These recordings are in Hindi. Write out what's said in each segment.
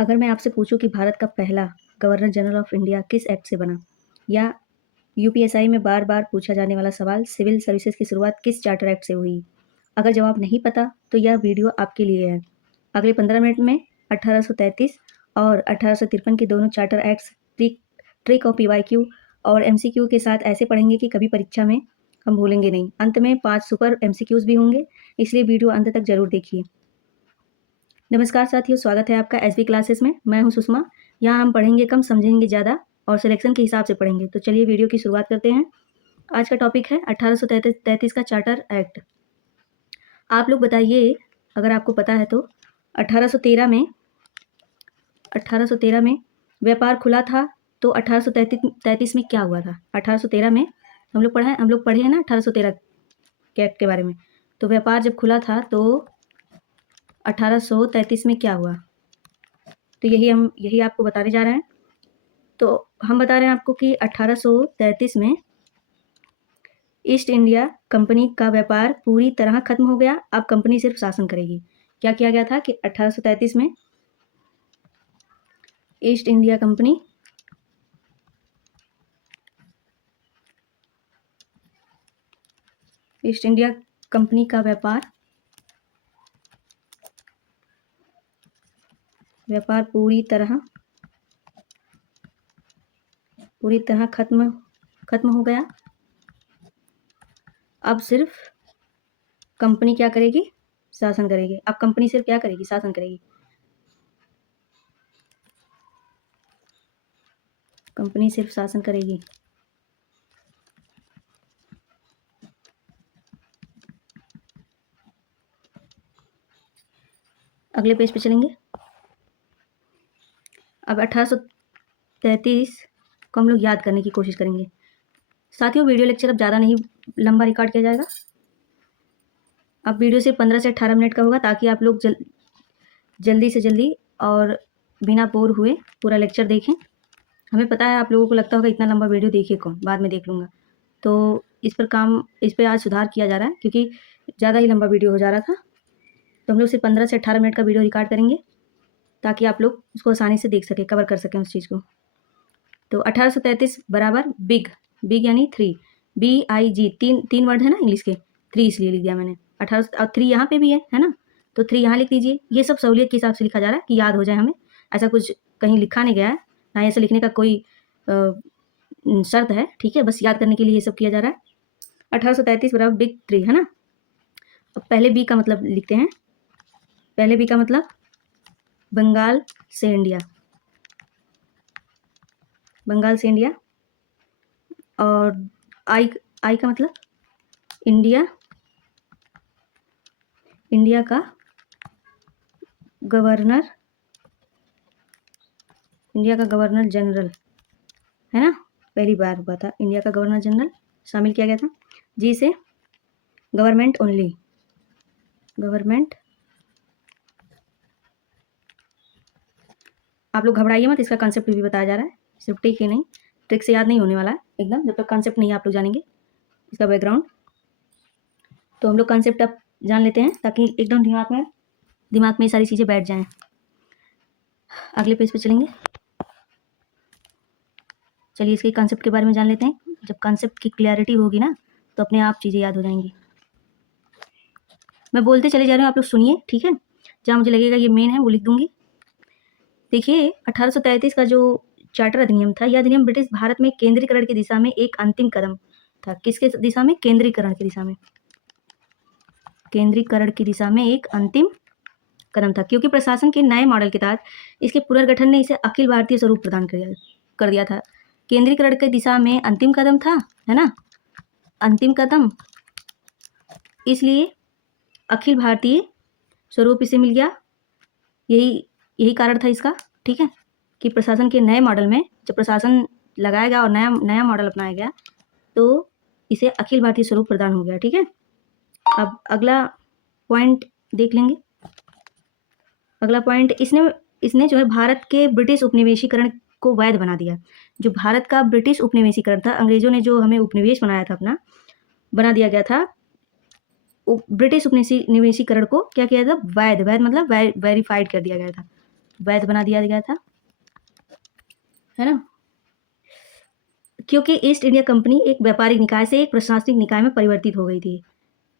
अगर मैं आपसे पूछूं कि भारत का पहला गवर्नर जनरल ऑफ इंडिया किस एक्ट से बना, या यूपीएसआई में बार बार पूछा जाने वाला सवाल सिविल सर्विसेज की शुरुआत किस चार्टर एक्ट से हुई, अगर जवाब नहीं पता तो यह वीडियो आपके लिए है। अगले 15 मिनट में 1833 और 1853 के दोनों चार्टर एक्ट्स ट्रिक और पीवाईक्यू और एमसीक्यू के साथ ऐसे पढ़ेंगे कि कभी परीक्षा में हम भूलेंगे नहीं। अंत में 5 सुपर एमसीक्यूज भी होंगे, इसलिए वीडियो अंत तक जरूर देखिए। नमस्कार साथियों, स्वागत है आपका एसबी क्लासेस में। मैं हूं सुषमा। यहाँ हम पढ़ेंगे कम, समझेंगे ज़्यादा और सिलेक्शन के हिसाब से पढ़ेंगे। तो चलिए वीडियो की शुरुआत करते हैं। आज का टॉपिक है 1833 का चार्टर एक्ट। आप लोग बताइए, अगर आपको पता है तो 1813 में व्यापार खुला था, तो 1833 में क्या हुआ था? 1813 में हम लोग पढ़े हैं ना 1813 के एक्ट के बारे में। तो व्यापार जब खुला था तो 1833 में क्या हुआ, तो यही आपको बताने जा रहे हैं। तो हम बता रहे हैं आपको कि 1833 में ईस्ट इंडिया कंपनी का व्यापार पूरी तरह खत्म हो गया। अब कंपनी सिर्फ शासन करेगी। क्या किया गया था कि 1833 में ईस्ट इंडिया कंपनी का व्यापार पूरी तरह खत्म हो गया। अब सिर्फ कंपनी क्या करेगी? शासन करेगी। अब कंपनी सिर्फ क्या करेगी? शासन करेगी। कंपनी सिर्फ शासन करेगी। अगले पेज पे चलेंगे। अब 1833 को हम लोग याद करने की कोशिश करेंगे। साथियों, वीडियो लेक्चर अब ज़्यादा नहीं लंबा रिकॉर्ड किया जाएगा। अब वीडियो सिर्फ 15 से 18 मिनट का होगा, ताकि आप लोग जल्दी से जल्दी और बिना बोर हुए पूरा लेक्चर देखें। हमें पता है आप लोगों को लगता होगा इतना लंबा वीडियो देखिए कौन, बाद में देख लूँगा। तो इस पर आज सुधार किया जा रहा है, क्योंकि ज़्यादा ही लंबा वीडियो हो जा रहा था। तो हम लोग सिर्फ 15 से 18 मिनट का वीडियो रिकॉर्ड करेंगे, ताकि आप लोग उसको आसानी से देख सकें, कवर कर सकें उस चीज़ को। तो 1833 बराबर बिग यानी 3, BIG, तीन वर्ड है ना इंग्लिश के, 3 इसलिए लिख दिया मैंने। 18 और 3 यहाँ पे भी है ना, तो 3 यहाँ लिख दीजिए। ये सब सहूलियत के हिसाब से लिखा जा रहा है कि याद हो जाए हमें। ऐसा कुछ कहीं लिखा नहीं गया है, ना ऐसा लिखने का कोई शर्त है, ठीक है। बस याद करने के लिए ये सब किया जा रहा है। 1833 बराबर बिग 3 है ना। अब पहले बी का मतलब लिखते हैं। पहले बी का मतलब बंगाल से इंडिया, और आई का मतलब इंडिया का गवर्नर जनरल है ना। पहली बार हुआ था इंडिया का गवर्नर जनरल शामिल किया गया था। जी से गवर्नमेंट ओनली, आप लोग घबराइए मत, इसका कॉन्सेप्ट भी बताया जा रहा है। सिर्फ ट्रिक ही नहीं, ट्रिक से याद नहीं होने वाला है एकदम, जब तक कॉन्सेप्ट नहीं आप लोग जानेंगे इसका बैकग्राउंड। तो हम लोग कॉन्सेप्ट अब जान लेते हैं, ताकि एकदम दिमाग में ये सारी चीज़ें बैठ जाएं। अगले पेज पे चलेंगे। चलिए इसके कॉन्सेप्ट के बारे में जान लेते हैं। जब कॉन्सेप्ट की क्लैरिटी होगी ना, तो अपने आप चीज़ें याद हो जाएंगी। मैं बोलते चले जा रही हूँ, आप लोग सुनिए, ठीक है। जहाँ मुझे लगेगा ये मेन है वो लिख दूंगी। देखिए, 1833 का जो चार्टर अधिनियम था, यह अधिनियम ब्रिटिश भारत में केंद्रीकरण की दिशा में एक अंतिम कदम था। किसके दिशा में? केंद्रीकरण की दिशा में। केंद्रीकरण की दिशा में एक अंतिम कदम था, क्योंकि प्रशासन के नए मॉडल के तहत इसके पुनर्गठन ने इसे अखिल भारतीय स्वरूप प्रदान कर दिया था। केंद्रीकरण की दिशा में अंतिम कदम था, है ना, अंतिम कदम, इसलिए अखिल भारतीय स्वरूप इसे मिल गया। यही कारण था इसका, ठीक है, कि प्रशासन के नए मॉडल में जब प्रशासन लगाया गया और नया मॉडल अपनाया गया, तो इसे अखिल भारतीय स्वरूप प्रदान हो गया, ठीक है। अब अगला पॉइंट देख लेंगे। अगला पॉइंट, इसने जो है भारत के ब्रिटिश उपनिवेशीकरण को वैध बना दिया। जो भारत का ब्रिटिश उपनिवेशीकरण था, अंग्रेजों ने जो हमें उपनिवेश बनाया था अपना, बना दिया गया था, ब्रिटिश उपनिवेशीकरण को क्या किया था? वैध मतलब वेरीफाइड कर दिया गया था। वैध बना दिया गया था, है ना। क्योंकि ईस्ट इंडिया कंपनी एक व्यापारिक निकाय से एक प्रशासनिक निकाय में परिवर्तित हो गई थी।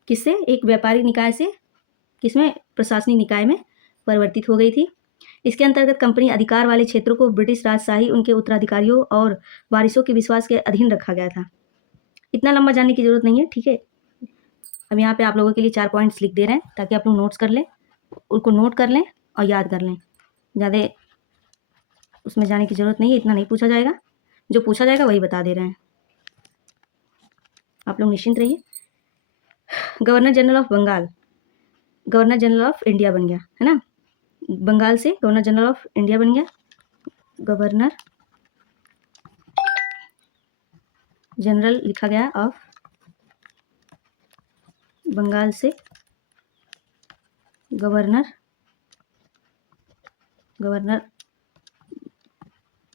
किससे? एक व्यापारिक निकाय से किसमें? प्रशासनिक निकाय में परिवर्तित हो गई थी। इसके अंतर्गत कंपनी अधिकार वाले क्षेत्रों को ब्रिटिश राजशाही, उनके उत्तराधिकारियों और वारिसों के विश्वास के अधीन रखा गया था। इतना लंबा जानने की जरूरत नहीं है, ठीक है। अब यहाँ पे आप लोगों के लिए 4 पॉइंट्स लिख दे रहे हैं ताकि आप लोग नोट्स कर लें, उनको नोट कर लें और याद कर लें। ज़्यादा उसमें जाने की ज़रूरत नहीं है, इतना नहीं पूछा जाएगा, जो पूछा जाएगा वही बता दे रहे हैं। आप लोग निश्चिंत रहिए। Governor general of Bengal governor general of India बन गया, है ना। बंगाल से गवर्नर जनरल ऑफ इंडिया बन गया। गवर्नर जनरल लिखा गया ऑफ बंगाल से गवर्नर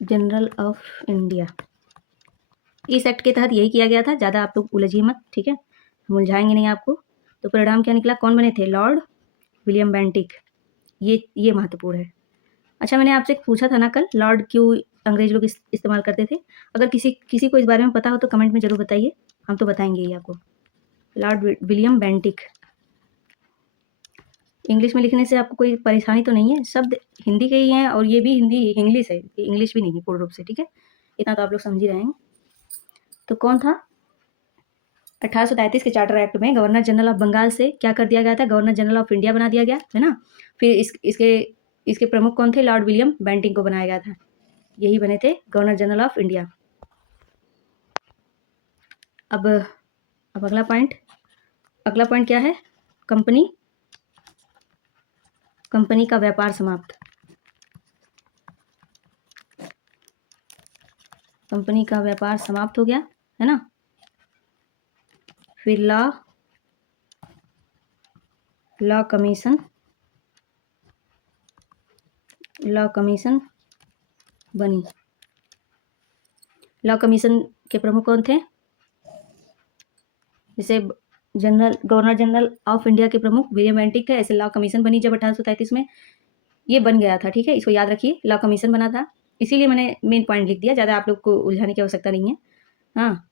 जनरल ऑफ इंडिया। इस एक्ट के तहत यही किया गया था। ज़्यादा आप लोग उलझिए मत, ठीक है, हम उलझाएंगे नहीं आपको। तो परिणाम क्या निकला? कौन बने थे? Lord William Bentinck. ये महत्वपूर्ण है। अच्छा, मैंने आपसे पूछा था ना कल, लॉर्ड क्यों अंग्रेज लोग इस्तेमाल करते थे। अगर किसी को इस बारे में पता हो तो कमेंट में ज़रूर बताइए, हम तो बताएंगे ही आपको। Lord William Bentinck. इंग्लिश में लिखने से आपको कोई परेशानी तो नहीं है? शब्द हिंदी के ही हैं और ये भी हिंदी इंग्लिश है, इंग्लिश भी नहीं है पूर्ण रूप से, ठीक है। इतना तो आप लोग समझ ही रहे हैं। तो कौन था? 1833 के चार्टर एक्ट में गवर्नर जनरल ऑफ बंगाल से क्या कर दिया गया था? गवर्नर जनरल ऑफ इंडिया बना दिया गया, है ना। फिर इसके प्रमुख कौन थे? लॉर्ड विलियम बेंटिक को बनाया गया था। यही बने थे गवर्नर जनरल ऑफ इंडिया। अब अगला पॉइंट क्या है? कंपनी का व्यापार समाप्त। कंपनी का व्यापार समाप्त हो गया, है ना। फिर लॉ कमीशन बनी। लॉ कमीशन के प्रमुख कौन थे? जैसे गवर्नर जनरल ऑफ इंडिया के प्रमुख विलियम बेंटिक थे, ऐसे लॉ कमीशन बनी जब 1833 में। ये बन गया था, ठीक है, इसको याद रखिए, लॉ कमीशन बना था। इसीलिए मैंने मेन पॉइंट लिख दिया, ज़्यादा आप लोग को उलझाने की आवश्यकता नहीं है। हाँ,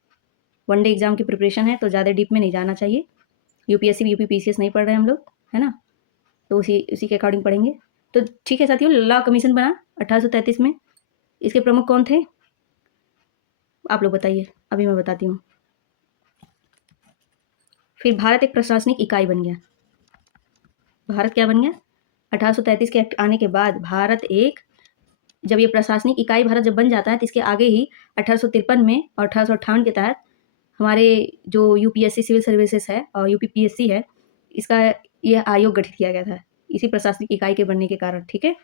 वनडे एग्जाम की प्रिपरेशन है तो ज़्यादा डीप में नहीं जाना चाहिए। यूपीएससी यूपीपीसीएस नहीं पढ़ रहे हम लोग, है ना, तो उसी के अकॉर्डिंग पढ़ेंगे। तो ठीक है साथियों, लॉ कमीशन बना 1833 में। इसके प्रमुख कौन थे? आप लोग बताइए, अभी मैं बताती हूँ। फिर भारत एक प्रशासनिक इकाई बन गया। भारत क्या बन गया? 1833 के एक्ट आने के बाद भारत जब ये प्रशासनिक इकाई भारत जब बन जाता है तो इसके आगे ही 1853 में और 1858 के तहत हमारे जो यूपीएससी सिविल सर्विसेज है और यूपीपीएससी है, इसका यह आयोग गठित किया गया था इसी प्रशासनिक इकाई के बनने के कारण, ठीक है।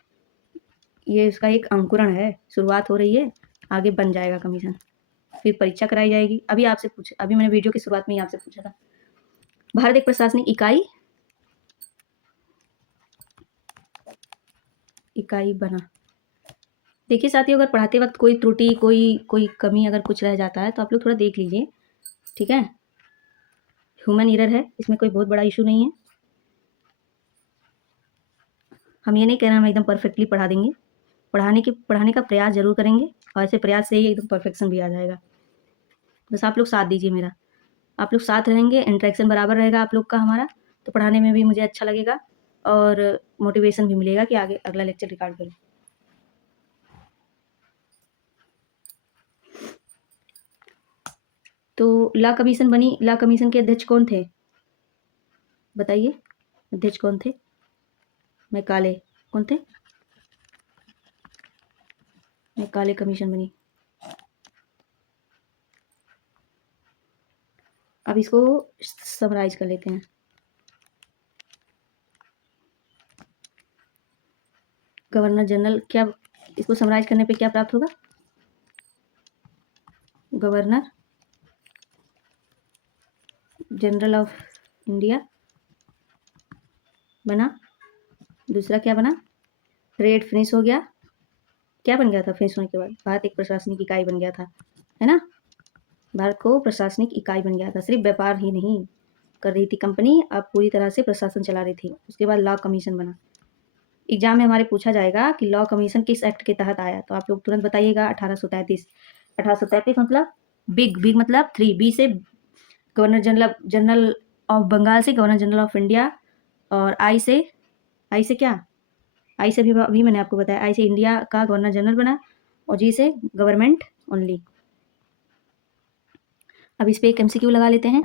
ये इसका एक अंकुरण है, शुरुआत हो रही है, आगे बन जाएगा कमीशन, फिर परीक्षा कराई जाएगी। अभी मैंने वीडियो की शुरुआत में ही आपसे पूछा था। भारत एक प्रशासनिक इकाई बना। देखिए साथियों, अगर पढ़ाते वक्त कोई त्रुटि, कोई कमी अगर कुछ रह जाता है तो आप लोग थोड़ा देख लीजिए, ठीक है। ह्यूमन एरर है, इसमें कोई बहुत बड़ा इशू नहीं है। हम ये नहीं कह रहे हम एकदम परफेक्टली पढ़ा देंगे, पढ़ाने का प्रयास जरूर करेंगे और ऐसे प्रयास से ही एकदम परफेक्शन भी आ जाएगा। बस आप लोग साथ दीजिए मेरा, आप लोग साथ रहेंगे, इंटरेक्शन बराबर रहेगा आप लोग का हमारा, तो पढ़ाने में भी मुझे अच्छा लगेगा और मोटिवेशन भी मिलेगा कि आगे अगला लेक्चर रिकॉर्ड करें। तो लॉ कमीशन बनी। लॉ कमीशन के अध्यक्ष कौन थे बताइए? अध्यक्ष कौन थे? मैकाले। कौन थे? मैकाले कमीशन बनी। अब इसको समराइज कर लेते हैं। गवर्नर जनरल क्या, इसको समराइज करने पे क्या प्राप्त होगा? गवर्नर जनरल ऑफ इंडिया बना। दूसरा क्या बना? ट्रेड फिनिश हो गया। क्या बन गया था फिनिश होने के बाद? भारत एक प्रशासनिक इकाई बन गया था, है ना। भारत को प्रशासनिक इकाई बन गया था, सिर्फ व्यापार ही नहीं कर रही थी कंपनी, अब पूरी तरह से प्रशासन चला रही थी। उसके बाद लॉ कमीशन बना। एग्जाम में हमारे पूछा जाएगा कि लॉ कमीशन किस एक्ट के तहत आया, तो आप लोग तुरंत बताइएगा 1833। 1833 मतलब बिग मतलब 3, बी से गवर्नर जनरल ऑफ बंगाल से गवर्नर जनरल ऑफ इंडिया, और आई से क्या, आई से भी मैंने आपको बताया, आई से इंडिया का गवर्नर जनरल बना, और जी से गवर्नमेंट ओनली। अब इस पे एक एमसीक्यू लगा लेते हैं।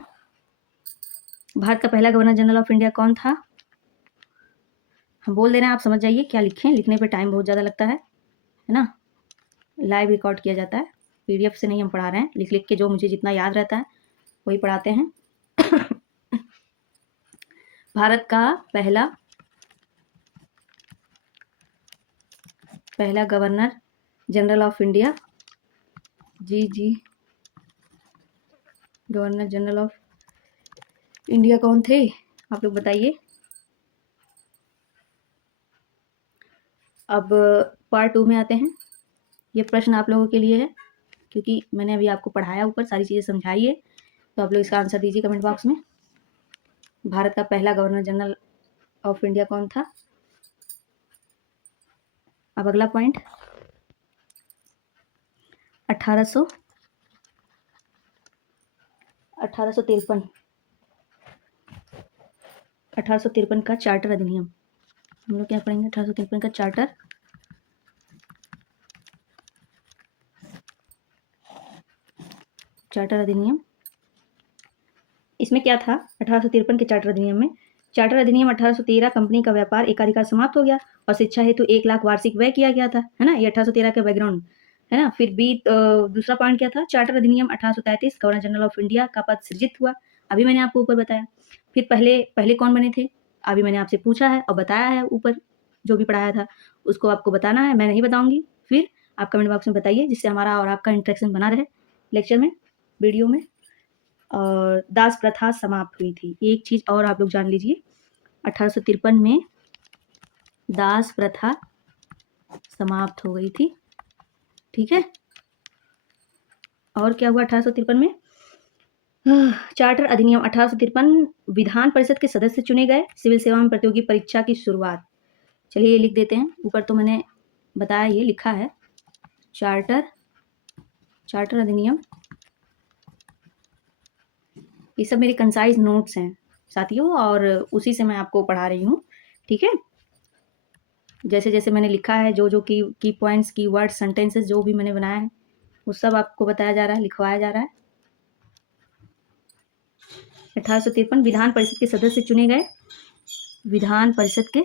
भारत का पहला गवर्नर जनरल ऑफ इंडिया कौन था? हम बोल दे रहे हैं, आप समझ जाइए क्या लिखें, लिखने पे टाइम बहुत ज़्यादा लगता है ना। लाइव रिकॉर्ड किया जाता है, पीडीएफ से नहीं हम पढ़ा रहे हैं, लिख लिख के जो मुझे जितना याद रहता है वही पढ़ाते हैं। भारत का पहला गवर्नर जनरल ऑफ इंडिया, जी गवर्नर जनरल ऑफ इंडिया कौन थे, आप लोग बताइए। अब पार्ट 2 में आते हैं। ये प्रश्न आप लोगों के लिए है, क्योंकि मैंने अभी आपको पढ़ाया, ऊपर सारी चीज़ें समझाई है, तो आप लोग इसका आंसर दीजिए कमेंट बॉक्स में। भारत का पहला गवर्नर जनरल ऑफ इंडिया कौन था? अब अगला पॉइंट, 1853 का चार्टर अधिनियम, हम लोग क्या पढ़ेंगे? 1853 का चार्टर अधिनियम। इसमें क्या था? 1853 के चार्टर अधिनियम में, चार्टर अधिनियम 1813 कंपनी का व्यापार एकाधिकार समाप्त हो गया और शिक्षा हेतु 1 लाख वार्षिक व्यय किया गया था, है ना। ये 1813 का बैकग्राउंड है ना। फिर दूसरा पॉइंट क्या था? चार्टर अधिनियम 1833 गवर्नर जनरल ऑफ इंडिया का पद सृजित हुआ, अभी मैंने आपको ऊपर बताया। फिर पहले कौन बने थे, अभी मैंने आपसे पूछा है और बताया है, ऊपर जो भी पढ़ाया था उसको आपको बताना है, मैं नहीं बताऊंगी। फिर आप कमेंट बॉक्स में बताइए, जिससे हमारा और आपका इंटरेक्शन बना रहे लेक्चर में, वीडियो में। और दास प्रथा समाप्त हुई थी, एक चीज़ और आप लोग जान लीजिए, 1853 में दास प्रथा समाप्त हो गई थी, ठीक है। और क्या हुआ 1853 में? चार्टर अधिनियम 1853, विधान परिषद के सदस्य चुने गए, सिविल सेवा में प्रतियोगी परीक्षा की शुरुआत। चलिए ये लिख देते हैं, ऊपर तो मैंने बताया, ये लिखा है चार्टर अधिनियम। ये सब मेरे कंसाइज नोट्स हैं साथियों, और उसी से मैं आपको पढ़ा रही हूँ, ठीक है। जैसे जैसे मैंने लिखा है, जो की पॉइंट्स, की वर्ड, सेंटेंसेस जो भी मैंने बनाया है वो सब आपको बताया जा रहा है, लिखवाया जा रहा है। 1853 विधान परिषद के सदस्य चुने गए, विधान परिषद के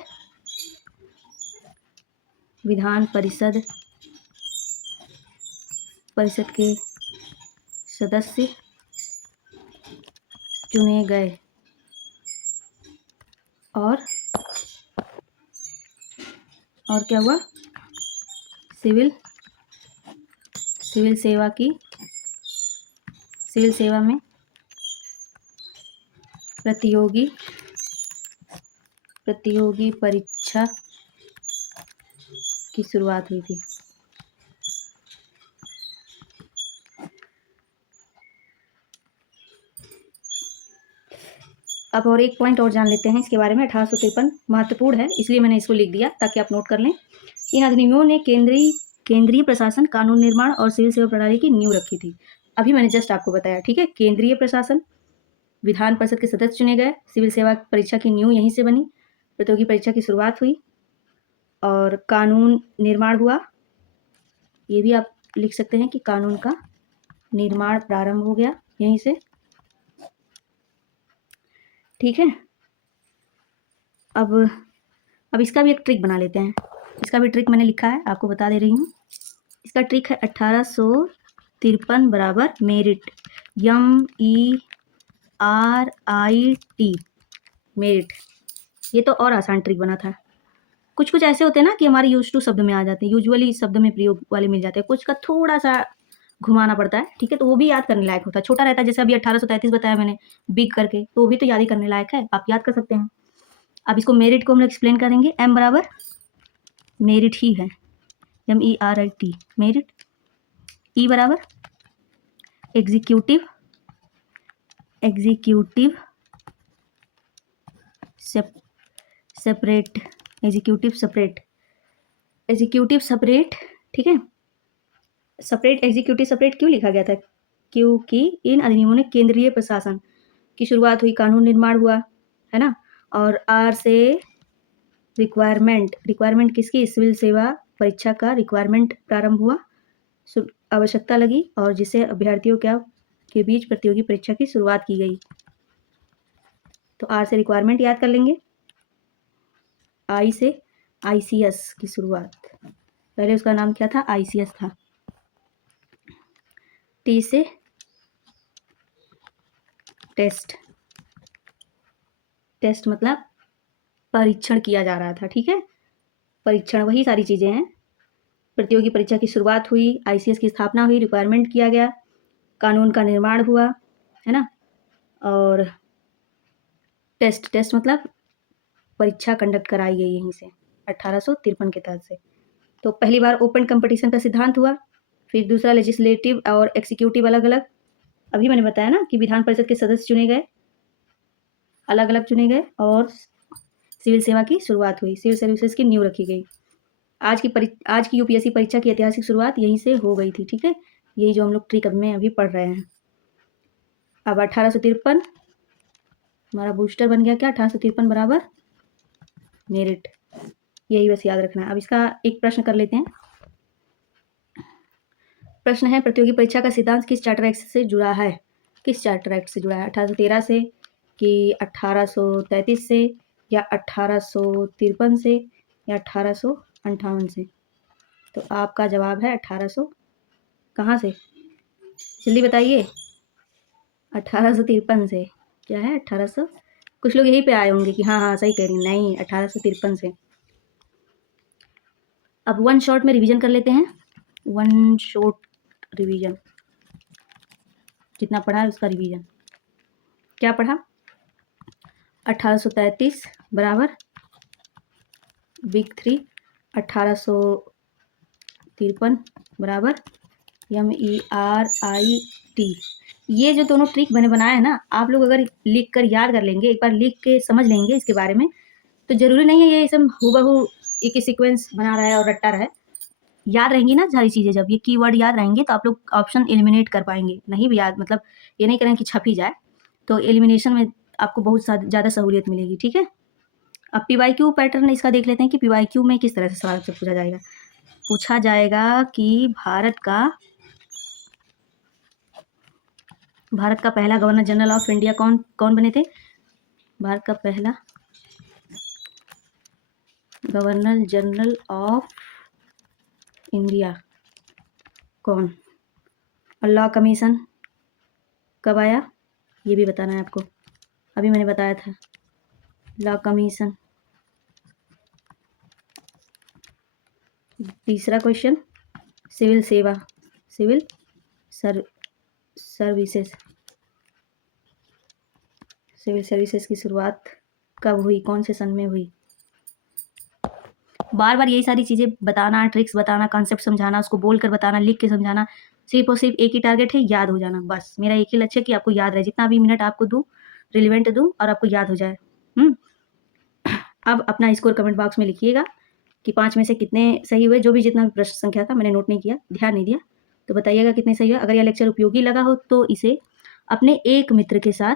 सदस्य चुने गए, और क्या हुआ? सिविल सेवा में प्रतियोगी परीक्षा की शुरुआत हुई थी। अब और एक पॉइंट और जान लेते हैं इसके बारे में। 1853 महत्वपूर्ण है, इसलिए मैंने इसको लिख दिया ताकि आप नोट कर लें। इन अधिनियमों ने केंद्रीय प्रशासन, कानून निर्माण और सिविल सेवा प्रणाली की नींव रखी थी। अभी मैंने जस्ट आपको बताया, ठीक है। केंद्रीय प्रशासन, विधान परिषद के सदस्य चुने गए, सिविल सेवा परीक्षा की नींव यहीं से बनी, प्रतियोगी परीक्षा की शुरुआत हुई, और कानून निर्माण हुआ। ये भी आप लिख सकते हैं कि कानून का निर्माण प्रारंभ हो गया यहीं से, ठीक है। अब इसका भी एक ट्रिक बना लेते हैं। इसका भी ट्रिक मैंने लिखा है, आपको बता दे रही हूँ। इसका ट्रिक है 1853 बराबर मेरिट, MERIT, मेरिट। ये तो और आसान ट्रिक बना था। कुछ ऐसे होते हैं ना कि हमारे यूज टू शब्द में आ जाते हैं, यूजुअली शब्द में प्रयोग वाले मिल जाते हैं, कुछ का थोड़ा सा घुमाना पड़ता है, ठीक है। तो वो भी याद करने लायक होता है, छोटा रहता है। जैसे अभी 1833 बताया मैंने बिग करके, तो वो भी तो याद ही करने लायक है, आप याद कर सकते हैं। अब इसको मेरिट को हम लोग एक्सप्लेन करेंगे। M बराबर मेरिट ही है, MERIT, मेरिट। E बराबर executive separate executive separate, executive separate, ठीक है। सेपरेट, एग्जीक्यूटिव सेपरेट क्यों लिखा गया था? क्योंकि इन अधिनियमों ने केंद्रीय प्रशासन की शुरुआत हुई, कानून निर्माण हुआ, है ना। और आर से रिक्वायरमेंट, रिक्वायरमेंट किसकी? सिविल सेवा परीक्षा का रिक्वायरमेंट प्रारंभ हुआ, आवश्यकता लगी, और जिससे अभ्यर्थियों के बीच प्रतियोगी परीक्षा की शुरुआत की गई। तो आर से रिक्वायरमेंट याद कर लेंगे, आई से आईसीएस की शुरुआत, पहले उसका नाम क्या था? आईसीएस था। टी से टेस्ट, टेस्ट मतलब परीक्षण किया जा रहा था, ठीक है। परीक्षण वही सारी चीज़ें हैं। प्रतियोगी परीक्षा की शुरुआत हुई, आईसीएस की स्थापना हुई, रिक्वायरमेंट किया गया, कानून का निर्माण हुआ, है ना। और टेस्ट, टेस्ट मतलब परीक्षा कंडक्ट कराई गई यहीं से 1853 के तहत से। तो पहली बार ओपन कंपटीशन का सिद्धांत हुआ, फिर दूसरा लेजिस्लेटिव और एक्सिक्यूटिव अलग अलग, अभी मैंने बताया ना कि विधान परिषद के सदस्य चुने गए, अलग अलग चुने गए, और सिविल सेवा की शुरुआत हुई, सिविल सर्विसेज की नींव रखी गई। आज की यूपीएससी परीक्षा की ऐतिहासिक शुरुआत यहीं से हो गई थी, ठीक है। यही जो हम लोग ट्रिक में अभी पढ़ रहे हैं। अब 1853 हमारा बूस्टर बन गया क्या? 1853 बराबर मेरिट, यही बस याद रखना है। अब इसका एक प्रश्न कर लेते हैं। प्रश्न है, प्रतियोगी परीक्षा का सिद्धांत किस चार्टर एक्ट से जुड़ा है? किस चार्टर एक्ट से जुड़ा है? 1813 से कि 1833 से या 1853 से या 1858 से? तो आपका जवाब है 1800, कहाँ से? जल्दी बताइए। 1853 से। क्या है? 1800, कुछ लोग यहीं पे आए होंगे कि हाँ हाँ सही कह रही, नहीं 1853 से। अब वन शॉट में रिवीजन कर लेते हैं, वन शॉट रिवीजन, जितना पढ़ा है उसका रिवीजन। क्या पढ़ा? 1833 बराबर बिग 3, 1853 बराबर MERIT। ये जो दोनों ट्रिक मैंने बनाया है ना, आप लोग अगर लिख कर याद कर लेंगे, एक बार लिख के समझ लेंगे इसके बारे में, तो ज़रूरी नहीं है ये सब हूबहू एक ही सीक्वेंस बना रहा है और रट्टा रहा है। याद रहेंगी ना सारी चीज़ें, जब ये कीवर्ड याद रहेंगे तो आप लोग ऑप्शन एलिमिनेट कर पाएंगे। नहीं भी याद, मतलब ये नहीं करें कि छप ही जाए, तो एलिमिनेशन में आपको बहुत ज़्यादा सहूलियत मिलेगी, ठीक है। अब PYQ पैटर्न इसका देख लेते हैं कि PYQ में किस तरह से सवाल से पूछा जाएगा। पूछा जाएगा कि भारत का पहला गवर्नर जनरल ऑफ इंडिया कौन बने थे? भारत का पहला गवर्नर जनरल ऑफ इंडिया कौन? और लॉ कमीशन कब आया, ये भी बताना है आपको, अभी मैंने बताया था लॉ कमीशन। तीसरा क्वेश्चन, सिविल सेवा, सिविल सर्विसेज, सिविल सर्विसेज की शुरुआत कब हुई, कौन से सन में हुई? बार बार यही सारी चीज़ें बताना, ट्रिक्स बताना, कॉन्सेप्ट समझाना, उसको बोलकर बताना, लिख के समझाना, सिर्फ और सिर्फ एक ही टारगेट है, याद हो जाना। बस मेरा एक ही लक्ष्य है कि आपको याद रहे, जितना भी मिनट आपको दूँ रिलेवेंट दूँ और आपको याद हो जाए। अब अपना स्कोर कमेंट बॉक्स में लिखिएगा कि 5 में से कितने सही हुए। जो भी जितना भी प्रश्न संख्या था मैंने नोट नहीं किया, ध्यान नहीं दिया, तो बताइएगा कितने सही हुए। अगर यह लेक्चर उपयोगी लगा हो तो इसे अपने एक मित्र के साथ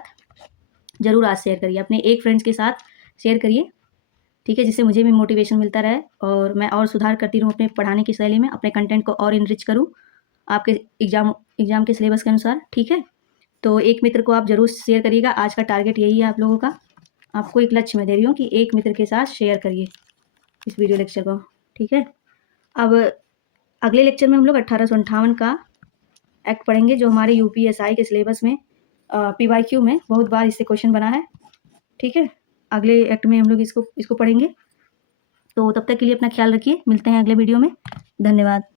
ज़रूर आज शेयर करिए, अपने एक फ्रेंड्स के साथ शेयर करिए, ठीक है, जिससे मुझे भी मोटिवेशन मिलता रहे और मैं और सुधार करती रहूँ अपने पढ़ाने की शैली में, अपने कंटेंट को और इनरिच करूँ आपके एग्ज़ाम के सिलेबस के अनुसार, ठीक है। तो एक मित्र को आप ज़रूर शेयर करिएगा। आज का टारगेट यही है आप लोगों का, आपको एक लक्ष्य मैं दे रही हूँ कि एक मित्र के साथ शेयर करिए इस वीडियो लेक्चर को, ठीक है। अब अगले लेक्चर में हम लोग 1858 का एक्ट पढ़ेंगे, जो हमारे UPSI के सिलेबस में PYQ में बहुत बार इससे क्वेश्चन बना है, ठीक है। अगले एक्ट में हम लोग इसको पढ़ेंगे। तो तब तक के लिए अपना ख्याल रखिए, मिलते हैं अगले वीडियो में, धन्यवाद।